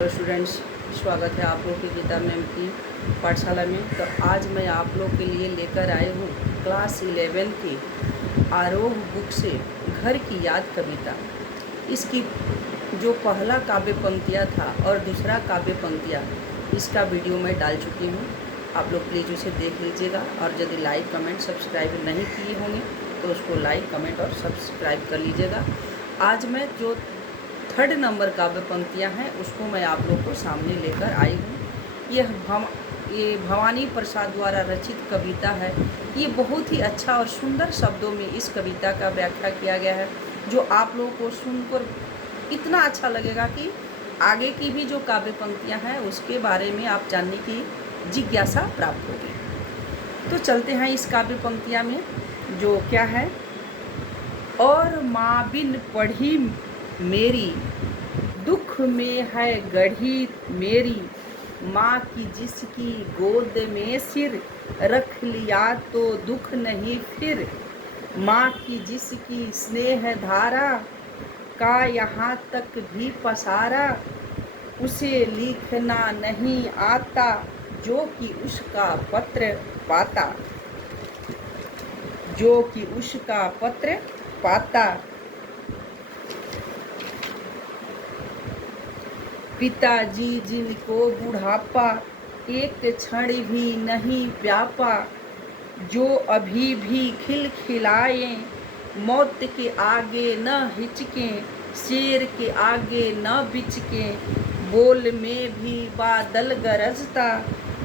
Hello students, स्वागत है आप लोग की गीता मैम की पाठशाला में। तो आज मैं आप लोग के लिए लेकर आई हूँ क्लास 11 की आरोह बुक से घर की याद कविता। इसकी जो पहला काव्य पंक्तियाँ था और दूसरा काव्य पंक्तियाँ, इसका वीडियो मैं डाल चुकी हूँ। आप लोग प्लीज़ उसे देख लीजिएगा, और यदि लाइक कमेंट सब्सक्राइब नहीं किए होंगे तो उसको लाइक कमेंट और सब्सक्राइब कर लीजिएगा। आज मैं जो 3rd नंबर काव्य पंक्तियाँ हैं उसको मैं आप लोग को सामने लेकर आई हूँ। ये भवानी प्रसाद द्वारा रचित कविता है। ये बहुत ही अच्छा और सुंदर शब्दों में इस कविता का व्याख्या किया गया है, जो आप लोगों को सुनकर इतना अच्छा लगेगा कि आगे की भी जो काव्य पंक्तियाँ हैं उसके बारे में आप जानने की जिज्ञासा प्राप्त होगी। तो चलते हैं इस काव्य पंक्तियाँ में, जो क्या है। और माँ बिन पढ़ी मेरी, दुख में है गढ़ी मेरी, माँ की जिसकी गोद में सिर, रख लिया तो दुख नहीं फिर। माँ की जिसकी स्नेह धारा का यहाँ तक भी पसारा, उसे लिखना नहीं आता, जो कि उसका पत्र पाता, जो कि उसका पत्र पाता। पिताजी जिनको बुढ़ापा एक क्षण भी नहीं व्यापा, जो अभी भी खिलखिलाए, मौत के आगे न हिचकें, शेर के आगे न बिचकें, बोल में भी बादल गरजता,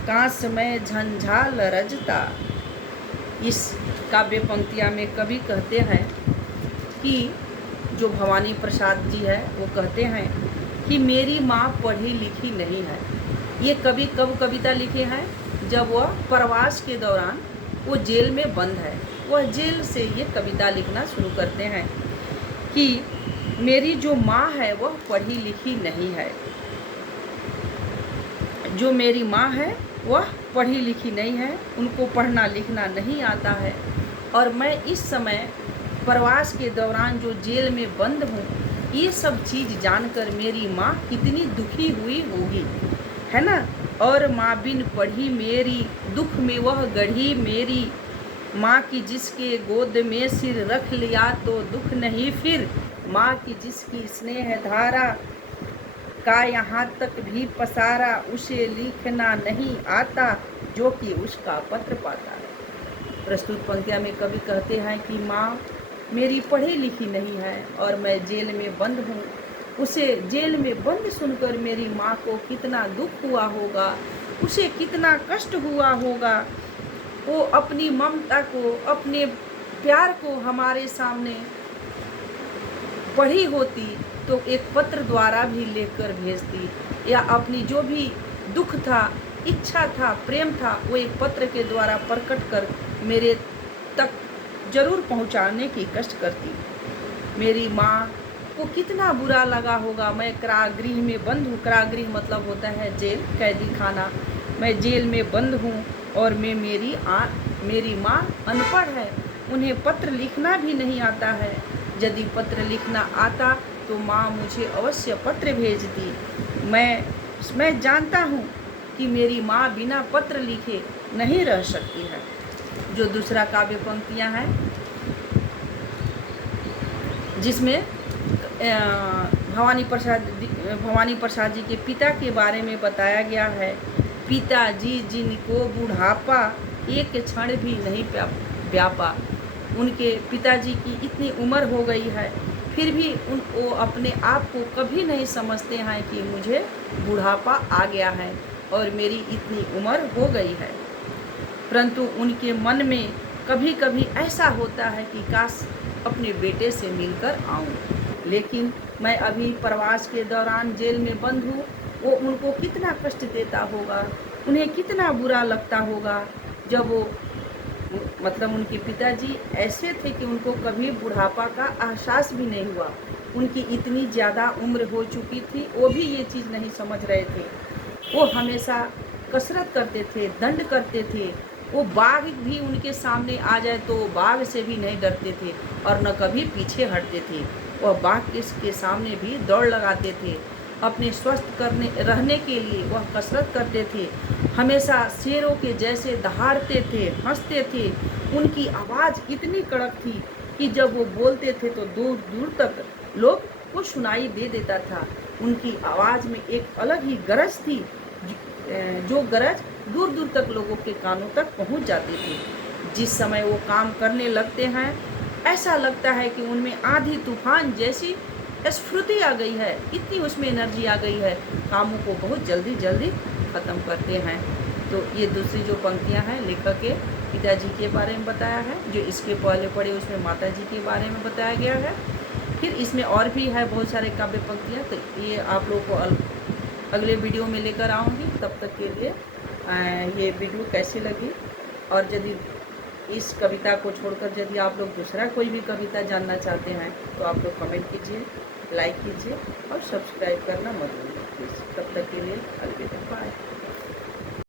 कांस में झंझाल रजता। इस काव्य पंक्तियाँ में कवि कहते हैं कि जो भवानी प्रसाद जी है वो कहते हैं कि मेरी माँ पढ़ी लिखी नहीं है। ये कवि कब कविता लिखे हैं? जब वह प्रवास के दौरान वो जेल में बंद है, वह जेल से ये कविता लिखना शुरू करते हैं कि मेरी जो माँ है वह पढ़ी लिखी नहीं है, जो मेरी माँ है वह पढ़ी लिखी नहीं है, उनको पढ़ना लिखना नहीं आता है, और मैं इस समय प्रवास के दौरान जो जेल में बंद हूँ, ये सब चीज़ जानकर मेरी माँ कितनी दुखी हुई होगी, है ना। और माँ बिन पढ़ी मेरी, दुख में वह गढ़ी मेरी, माँ की जिसके गोद में सिर, रख लिया तो दुख नहीं फिर। माँ की जिसकी स्नेह धारा का यहाँ तक भी पसारा, उसे लिखना नहीं आता, जो कि उसका पत्र पाता। प्रस्तुत पंक्तियाँ में कवि कहते हैं कि माँ मेरी पढ़ी लिखी नहीं है और मैं जेल में बंद हूँ। उसे जेल में बंद सुनकर मेरी माँ को कितना दुख हुआ होगा, उसे कितना कष्ट हुआ होगा। वो अपनी ममता को, अपने प्यार को हमारे सामने पढ़ी होती तो एक पत्र द्वारा भी लेकर भेजती, या अपनी जो भी दुख था, इच्छा था, प्रेम था, वो एक पत्र के द्वारा प्रकट कर मेरे तक जरूर पहुंचाने की कष्ट करती। मेरी माँ को कितना बुरा लगा होगा। मैं कारागृह में बंद हूँ, कारागृह मतलब होता है जेल, कैदी खाना। मैं जेल में बंद हूँ और मेरी माँ अनपढ़ है, उन्हें पत्र लिखना भी नहीं आता है। यदि पत्र लिखना आता तो माँ मुझे अवश्य पत्र भेजती। मैं जानता हूँ कि मेरी माँ बिना पत्र लिखे नहीं रह सकती है। जो दूसरा काव्य पंक्तियाँ हैं, जिसमें भवानी प्रसाद जी के पिता के बारे में बताया गया है। पिताजी जिनको बुढ़ापा एक क्षण भी नहीं व्यापा, उनके पिताजी की इतनी उम्र हो गई है, फिर भी वो अपने आप को कभी नहीं समझते हैं कि मुझे बुढ़ापा आ गया है और मेरी इतनी उम्र हो गई है। परंतु उनके मन में कभी कभी ऐसा होता है कि काश अपने बेटे से मिलकर आऊं, लेकिन मैं अभी प्रवास के दौरान जेल में बंद हूँ। वो उनको कितना कष्ट देता होगा, उन्हें कितना बुरा लगता होगा जब वो, मतलब उनके पिताजी ऐसे थे कि उनको कभी बुढ़ापा का एहसास भी नहीं हुआ। उनकी इतनी ज़्यादा उम्र हो चुकी थी, वो भी ये चीज़ नहीं समझ रहे थे। वो हमेशा कसरत करते थे, दंड करते थे। वो बाघ भी उनके सामने आ जाए तो बाघ से भी नहीं डरते थे और न कभी पीछे हटते थे। वह बाघ के सामने भी दौड़ लगाते थे अपने स्वस्थ रहने के लिए वह कसरत करते थे। हमेशा शेरों के जैसे दहाड़ते थे, हंसते थे। उनकी आवाज़ इतनी कड़क थी कि जब वो बोलते थे तो दूर दूर तक लोग को सुनाई दे देता था। उनकी आवाज़ में एक अलग ही गरज थी, जो गरज दूर दूर तक लोगों के कानों तक पहुंच जाती थी। जिस समय वो काम करने लगते हैं, ऐसा लगता है कि उनमें आंधी तूफान जैसी स्फूर्ति आ गई है, इतनी उसमें एनर्जी आ गई है, कामों को बहुत जल्दी जल्दी ख़त्म करते हैं। तो ये दूसरी जो पंक्तियां हैं, लेखक के पिताजी के बारे में बताया है। जो इसके पहले पढ़े उसमें माता जी के बारे में बताया गया है। फिर इसमें और भी है बहुत सारे काव्य पंक्तियाँ, तो ये आप लोगों को अगले वीडियो में लेकर आऊँगी। तब तक के लिए ये वीडियो कैसी लगी, और यदि इस कविता को छोड़कर यदि आप लोग दूसरा कोई भी कविता जानना चाहते हैं तो आप लोग कमेंट कीजिए, लाइक कीजिए और सब्सक्राइब करना मत भूलिए प्लीज़। तब तक के लिए अलविदा, बाय।